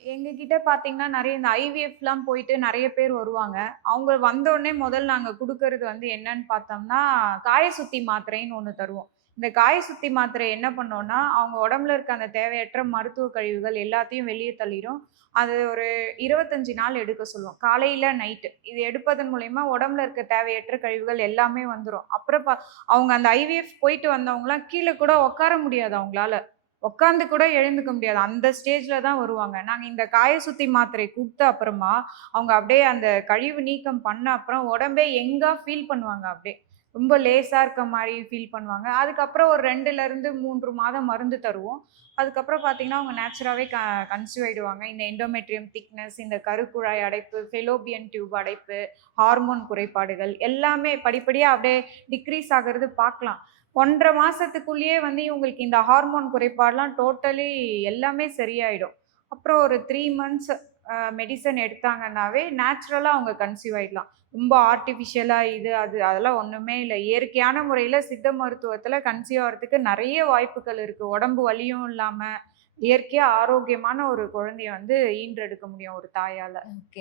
எங்ககிட்ட பார்த்தீங்கன்னா, நிறைய இந்த ஐவிஎஃப்லாம் போயிட்டு நிறைய பேர் வருவாங்க. அவங்க வந்தோடனே முதல்ல நாங்கள் கொடுக்கறது வந்து என்னன்னு பார்த்தோம்னா, காய சுத்தி மாத்திரைன்னு ஒன்று தருவோம். இந்த காய சுத்தி மாத்திரை என்ன பண்ணோம்னா, அவங்க உடம்புல இருக்க அந்த தேவையற்ற மருத்துவ கழிவுகள் எல்லாத்தையும் வெளியே தள்ளிரும். அது ஒரு 25 நாள் எடுக்க சொல்லுவோம். காலையில் நைட்டு. இது எடுப்பதன் மூலயமா உடம்புல இருக்க தேவையற்ற கழிவுகள் எல்லாமே வந்துடும் அப்புறம் அவங்க அந்த ஐவிஎஃப் போயிட்டு வந்தவங்களாம் கீழே கூட உட்கார முடியாது அவங்களால. உட்காந்து கூட எழுந்துக்க முடியாது. அந்த ஸ்டேஜில் தான் வருவாங்க. நாங்கள் இந்த காய சுத்தி மாத்திரை கொடுத்த அப்புறமா, அவங்க அப்படியே அந்த கழிவு நீக்கம் பண்ண அப்புறம் உடம்பே எங்கே ஃபீல் பண்ணுவாங்க அப்படியே. ரொம்ப லேசாக இருக்க மாதிரி ஃபீல் பண்ணுவாங்க. அதுக்கப்புறம் ஒரு 2லருந்து 3 மாதம் மருந்து தருவோம். அதுக்கப்புறம் பார்த்தீங்கன்னா, அவங்க நேச்சுராவே க கன்சியூவ் ஆகிடுவாங்க இந்த எண்டோமெட்ரியம் திக்னஸ், இந்த கருக்குழாய் அடைப்பு, ஃபெலோபியன் டியூப் அடைப்பு, ஹார்மோன் குறைபாடுகள் எல்லாமே படிப்படியாக அப்படியே டிக்ரீஸ் ஆகிறது பார்க்கலாம். ஒன்றரை மாதத்துக்குள்ளேயே வந்து இவங்களுக்கு இந்த ஹார்மோன் குறைபாடெலாம் டோட்டலி எல்லாமே சரியாயிடும். அப்புறம் ஒரு த்ரீ மந்த்ஸ் மெடிசன் எடுத்தாங்கன்னாவே, நேச்சுரலாக அவங்க கன்சீவ் ஆகிடலாம் ரொம்ப ஆர்டிஃபிஷியலாக இது, அது அதெல்லாம் ஒன்றுமே இல்லை. இயற்கையான முறையில் சித்த மருத்துவத்தில் கன்சீவ் ஆகுறதுக்கு நிறைய வாய்ப்புகள் இருக்குது உடம்பு வலியும் இல்லாமல் இயற்கையாக ஆரோக்கியமான ஒரு குழந்தைய வந்து ஈன்றெடுக்க முடியும் ஒரு தாயால். ஓகே.